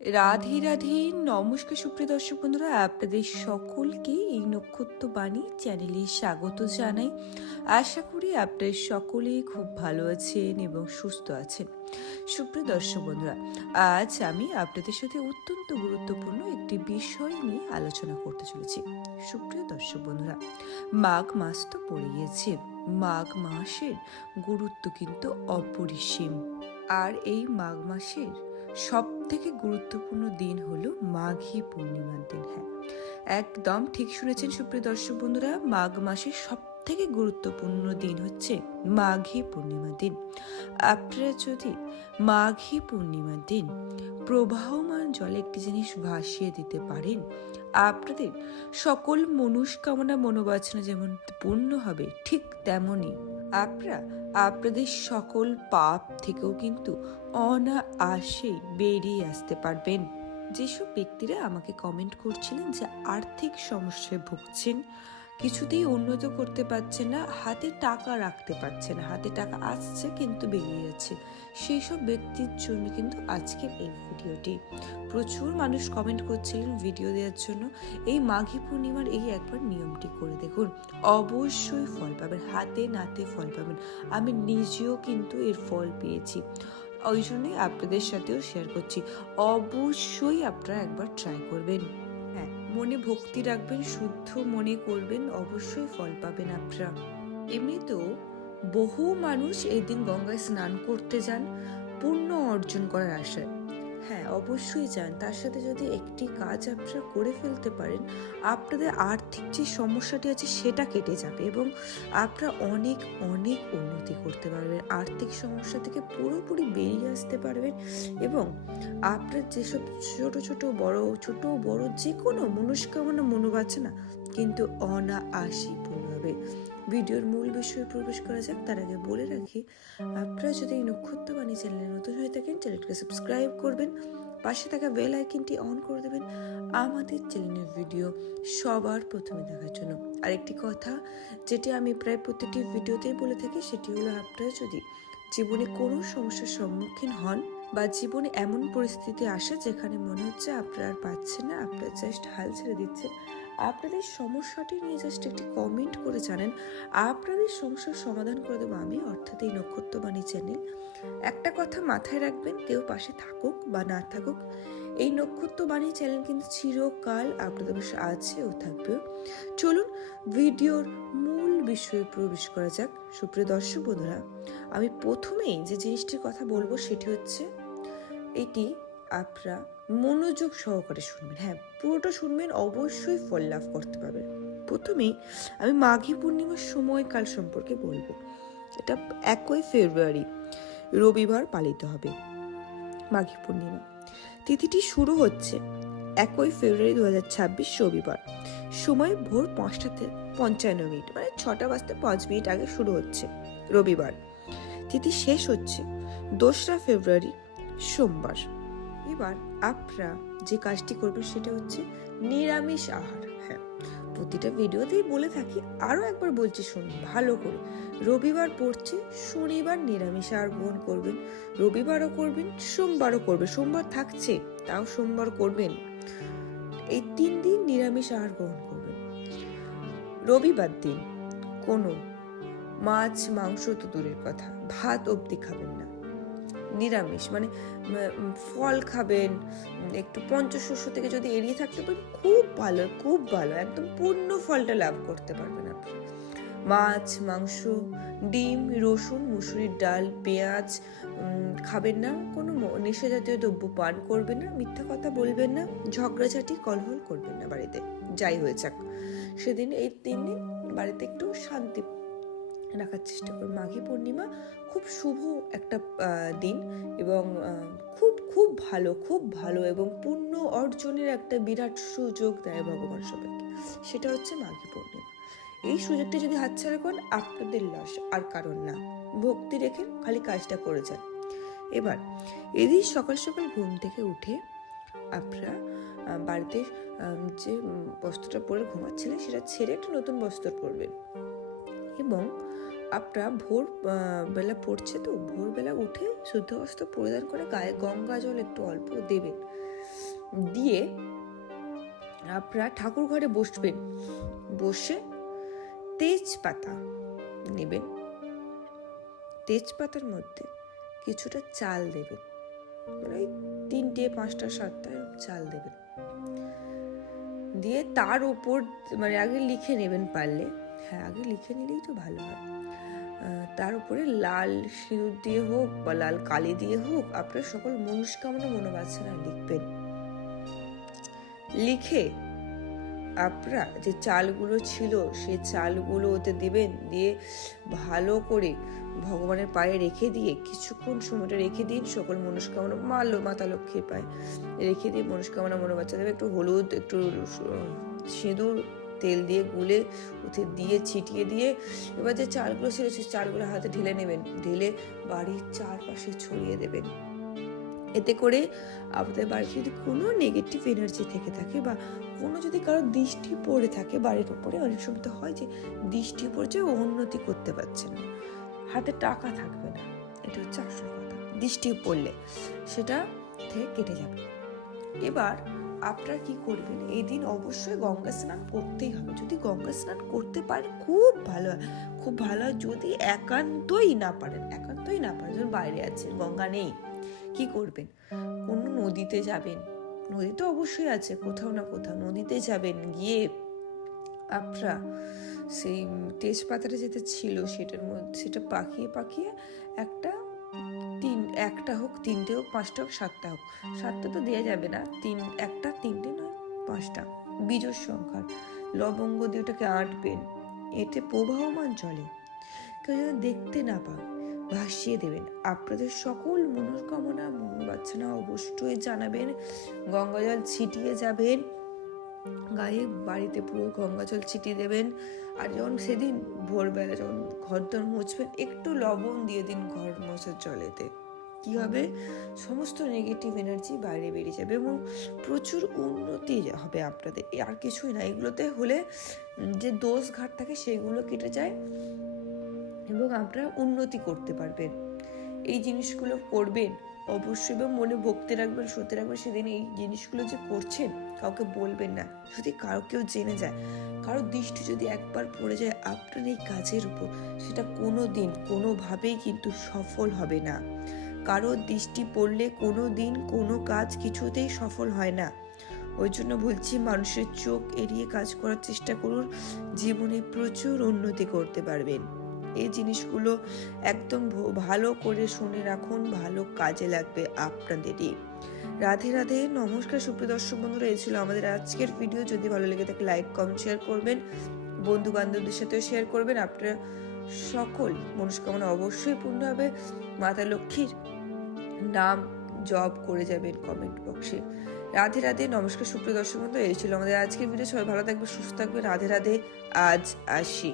রাধে রাধে, নমস্কার সুপ্রিয় দর্শক বন্ধুরা, আপনাদের সকলকে এই নক্ষত্র বাণী চ্যানেলে স্বাগত জানাই। আশা করি আপনারা সকলেই খুব ভালো আছেন এবং সুস্থ আছেন। সুপ্রিয় দর্শক বন্ধুরা, আজ আমি আপনাদের সাথে অত্যন্ত গুরুত্বপূর্ণ একটি বিষয় নিয়ে আলোচনা করতে চলেছি। সুপ্রিয় দর্শক বন্ধুরা, মাঘ মাস তো পড়ে গিয়েছে মাঘ মাসের গুরুত্ব কিন্তু অপরিসীম। আর এই মাঘ মাসের সব থেকে গুরুত্বপূর্ণ দিন হলো মাঘী পূর্ণিমার দিন হ্যাঁ। একদম ঠিক শুনেছেন সুপ্রিয় দর্শক বন্ধুরা, মাঘ মাসের সব থেকে গুরুত্বপূর্ণ দিন হচ্ছে মাঘী পূর্ণিমার দিন। আপনারা যদি মাঘী পূর্ণিমার দিন প্রবাহমান জলে একটি জিনিস ভাসিয়ে দিতে পারেন, আপনাদের সকল মনস্কামনা মনোবাসনা যেমন পূর্ণ হবে ঠিক তেমনই আপনারা আপনাদের সকল পাপ থেকেও কিন্তু অনায়াসে বেরিয়ে আসতে পারবেন। যেসব ব্যক্তিরা আমাকে কমেন্ট করছিলেন যে আর্থিক সমস্যায় ভুগছেন, কিছুতেই উন্নত করতে পারছে না, হাতে টাকা রাখতে পারছে না, হাতে টাকা আসছে কিন্তু বেরিয়ে যাচ্ছে। সেই সব ব্যক্তির জন্য কিন্তু আজকের এই ভিডিওটি। প্রচুর মানুষ কমেন্ট করছিলেন ভিডিও দেওয়ার জন্য। এই মাঘী পূর্ণিমার এই একবার নিয়মটি করে দেখুন। অবশ্যই ফল পাবেন, হাতে নাতে ফল পাবেন। আমি নিজেও কিন্তু এর ফল পেয়েছি। ওই জন্যই আপনাদের সাথেও শেয়ার করছি। অবশ্যই আপনারা একবার ট্রাই করবেন। হ্যাঁ মনে ভক্তি রাখবেন, শুদ্ধ মনে করবেন, অবশ্যই ফল পাবেন আপনারা। এমনিতেও বহু মানুষ এই দিন গঙ্গায় স্নান করতে যান পূর্ণ অর্জন করার আশায়। হ্যাঁ অবশ্যই যান। তার সাথে যদি একটি কাজ আপনারা করে ফেলতে পারেন, আপনাদের আর্থিক যে সমস্যাটি আছে সেটা কেটে যাবে এবং আপনারা অনেক অনেক উন্নতি করতে পারবেন। আর্থিক সমস্যা থেকে পুরোপুরি বেরিয়ে আসতে পারবেন এবং আপনার যেসব ছোট ছোট, বড় ছোট, বড় যে কোনো মনস্কামনা মনোবাসনা কিন্তু পূর্ণ হবে। ভিডিওর মূল বিষয়ে প্রবেশ করা যাক, তার আগে বলে রাখি, আপনারা যদি এই নক্ষত্রবাণী চ্যানেলে নতুন হয়ে থাকেন, চ্যানেলটিকে সাবস্ক্রাইব করবেন, পাশে থাকা বেল আইকনটি অন করে দেবেন, আমাদের চ্যানেলের ভিডিও সবার প্রথমে দেখার জন্য। আরেকটি কথা, যেটি আমি প্রায় প্রতিটি ভিডিওতেই বলে থাকি, সেটি হলো আপনারা যদি জীবনে কোনো সমস্যার সম্মুখীন হন বা জীবনে এমন পরিস্থিতি আসে যেখানে মনে হচ্ছে আপনারা আর পাচ্ছেন না, আপনার জাস্ট হাল ছেড়ে দিচ্ছেন আপনাদের সমস্যাটি নিয়ে জাস্ট একটি কমেন্ট করে জানেন। আপনাদের সমস্যার সমাধান করে দেবো আমি, অর্থাৎ এই নক্ষত্রবাণী চ্যানেল একটা কথা মাথায় রাখবেন, কেউ পাশে থাকুক বা না থাকুক, এই নক্ষত্রবাণী চ্যানেল কিন্তু চিরকাল আপনাদের পাশে আছে ও থাকবে। চলুন ভিডিওর মূল বিষয়ে প্রবেশ করা যাক। সুপ্রিয় দর্শক বন্ধুরা, আমি প্রথমেই যে জিনিসটির কথা বলব সেটি হচ্ছে, এটি আপনারা মনোযোগ সহকারে শুনবেন। হ্যাঁ পুরোটা শুনবেন, অবশ্যই ফল লাভ করতে পারবেন। প্রথমেই আমি মাঘী পূর্ণিমার সময়কাল সম্পর্কে বলব। এটা একই ফেব্রুয়ারি রবিবার পালিত হবে মাঘী পূর্ণিমা। তিথিটি শুরু হচ্ছে একই ফেব্রুয়ারি দু হাজার ছাব্বিশ রবিবার। সময় ভোর পাঁচটাতে পঞ্চান্ন মিনিট মানে ছটা বাজতে পাঁচ মিনিট আগে শুরু হচ্ছে রবিবার। তিথি শেষ হচ্ছে দোসরা ফেব্রুয়ারি সোমবার। এবার আপনারা যে কাজটি করবেন সেটা হচ্ছে নিরামিষ আহার। হ্যাঁ প্রতিটা ভিডিওতেই বলে থাকি, আরও একবার বলছি শুনুন ভালো করে। রবিবার পড়ছে, শনিবার নিরামিষ আহার গ্রহণ করবেন, রবিবারও করবেন, সোমবারও করবেন। সোমবার থাকছে, তাও সোমবার করবেন। এই তিন দিন নিরামিষ আহার গ্রহণ করবেন। রবিবার দিন কোনো মাছ, মাংস, তো দূরের কথা, ভাত অবধি খাবেন না। নিরামিষ মানে ফল খাবেন একটু পঞ্চশস্য থেকে যদি এড়িয়ে থাকতে পারেন, খুব ভালো খুব ভালো, একদম পূর্ণ ফলটা লাভ করতে পারবেন আপনি। মাছ, মাংস, ডিম, রসুন, মুসুরির ডাল, পেঁয়াজ খাবেন না, কোনো নেশাজাতীয় দ্রব্য পান করবেন না, মিথ্যা কথা বলবেন না, ঝগড়াঝাটি, কলহল করবেন না বাড়িতে, যাই হয়ে যাক। সেদিন এই তিন দিন বাড়িতে একটু শান্তি রাখার চেষ্টা করুন মাঘী পূর্ণিমা খুব শুভ একটা দিন এবং খুব খুব ভালো খুব ভালো এবং পুণ্য অর্জনের একটা বিরাট সুযোগ দেয় ভগবান সবাইকে। সেটা হচ্ছে মাঘী পূর্ণিমা। এই সুযোগটা যদি হাতছাড়া করেন, আপনাদের লস আর কারণ না। ভক্তি রেখে খালি কাজটা করে যান। এবার, এদিন সকাল সকাল ঘুম থেকে উঠে আপনারা বাড়িতে যে বস্ত্রটা পরে ঘুমাচ্ছিলেন, সেটা ছেড়ে একটা নতুন বস্ত্র পরবেন। এবং আপনারা ভোর বেলা পড়ছে তো ভোরবেলা উঠে শুদ্ধ বস্ত্র পরিধান করে গায়ে গঙ্গা জল একটু অল্প দেবেন। দিয়ে আপনারা ঠাকুর ঘরে বসবেন। বসে তেজপাতা নেবেন। তেজপাতার মধ্যে কিছুটা চাল দেবেন। মানে ওই তিনটে, পাঁচটা, সাতটা চাল দেবেন। দিয়ে তার উপর মানে আগে লিখে নেবেন পারলে। হ্যাঁ আগে লিখে নিলেই তো ভালো হয়। তার উপরে লাল সিঁদুর দিয়ে হোক বা লাল কালি দিয়ে হোক, আপনার সকল মনস্কামনা মনোবাসনা লিখবেন। লিখে আপনারা যে চালগুলো ছিল সেই চালগুলো ওতে দিবেন, দিয়ে ভালো করে ভগবানের পায়ে রেখে দিয়ে কিছুক্ষণ সময়টা রেখে দিন, সকল মনস্কামনা মারলো মাতা লক্ষ্মীর পায়ে রেখে দিয়ে মনস্কামনা মনোবাচ্চা দেবে একটু হলুদ, একটু সিঁদুর তেল দিয়ে গুলে ওতে দিয়ে ছিটিয়ে দিয়ে এবার যে চালগুলো ছিল সেই চালগুলো হাতে ঢেলে নেবেন। ঢেলে বাড়ির চারপাশে ছড়িয়ে দেবেন। এতে করে আপনাদের বাড়িতে যদি কোনো নেগেটিভ এনার্জি থেকে থাকে বা কোনো যদি কারও দৃষ্টি পড়ে থাকে বাড়ির উপরে, অনেক সময় তো হয় যে দৃষ্টি পড়ছে উন্নতি করতে পারছেন না। হাতে টাকা থাকবে না। এটা হচ্ছে আসল কথা। দৃষ্টি পড়লে সেটা থেকে কেটে যাবে। এবার আপনারা কি করবেন? এই দিন অবশ্যই গঙ্গা স্নান করতেই হবে। যদি গঙ্গা স্নান করতে পারেন খুব ভালো খুব ভালো যদি একান্তই না পারেন। একান্তই না পারেন। যখন বাইরে আছেন গঙ্গা নেই, কি করবেন? কোনো নদীতে যাবেন? নদী তো অবশ্যই আছে, কোথাও না কোথাও নদীতে যাবেন, গিয়ে আপনারা সেই তেজপাতাটা যেটা ছিল, সেটার মধ্যে, সেটা পাকিয়ে পাকিয়ে একটা একটা হোক, তিনটে হোক, পাঁচটা হোক, সাতটা হোক। সাতটা তো দেওয়া যাবে না। তিন, একটা তিনটে নয়, পাঁচটা। বীজর সংখ্যার। লবঙ্গ দিয়ে ওটাকে আঁটবেন এতে প্রবাহমান জলে কেউ যেন দেখতে না পান ভাসিয়ে দেবেন। আপনাদের সকল মনোকামনা মনোবাচ্ছনা অবশ্যই জানাবেন। গঙ্গা জল ছিটিয়ে যাবেন। গায়ে বাড়িতে পুরো গঙ্গা জল ছিটিয়ে দেবেন। আর যখন সেদিন ভোরবেলা যখন ঘর দর মুছবেন, একটু লবণ দিয়ে দিন ঘর মোছার জলেতে। কি হবে সমস্ত নেগেটিভ এনার্জি বাইরে বেরিয়ে যাবে এবং প্রচুর উন্নতি হবে আপনাদের। আর কিছুই না, এগুলোতে হলে যে দোষ ঘাট থাকে সেগুলো কেটে যায় এবং আপনারা উন্নতি করতে পারবেন। এই জিনিসগুলো করবেন, অবশ্যই এবং মনে ভক্তি রাখবেন, সত্যি রাখবেন, সেদিন এই জিনিসগুলো যে করছেন, কাউকে বলবেন না। যদি কারও কেউ জেনে যায়, কারও দৃষ্টি যদি একবার পড়ে যায় আপনার এই কাজের উপর, সেটা কোনো দিন কোনোভাবেই কিন্তু সফল হবে না। কারও দৃষ্টি পড়লে কোনো দিন কোনো কাজ কিছুতেই সফল হয় না। ওই জন্য বলছি মানুষের চোখ এড়িয়ে কাজ করার চেষ্টা করুন, জীবনে প্রচুর উন্নতি করতে পারবেন। এই জিনিসগুলো একদম ভালো করে শুনে রাখুন, ভালো কাজে লাগবে আপনাদেরই। রাধে রাধে, নমস্কার সুপ্রিয় দর্শক বন্ধুরা, এই ছিল আমাদের আজকের ভিডিও। যদি ভালো লেগে থাকে, লাইক, কমেন্ট শেয়ার করবেন। বন্ধু বান্ধবদের সাথেও শেয়ার করবেন। আপনারা সকল মনস্কামনা অবশ্যই পূর্ণ হবে। মাতা লক্ষ্মীর নাম জব করে যাবেন কমেন্ট বক্সে রাধে রাধে, নমস্কার, সুপ্রিয় দর্শক বন্ধু, এই ছিল আমাদের আজকের ভিডিও সবাই ভালো থাকবে সুস্থ থাকবে রাধে রাধে, আজ আসি।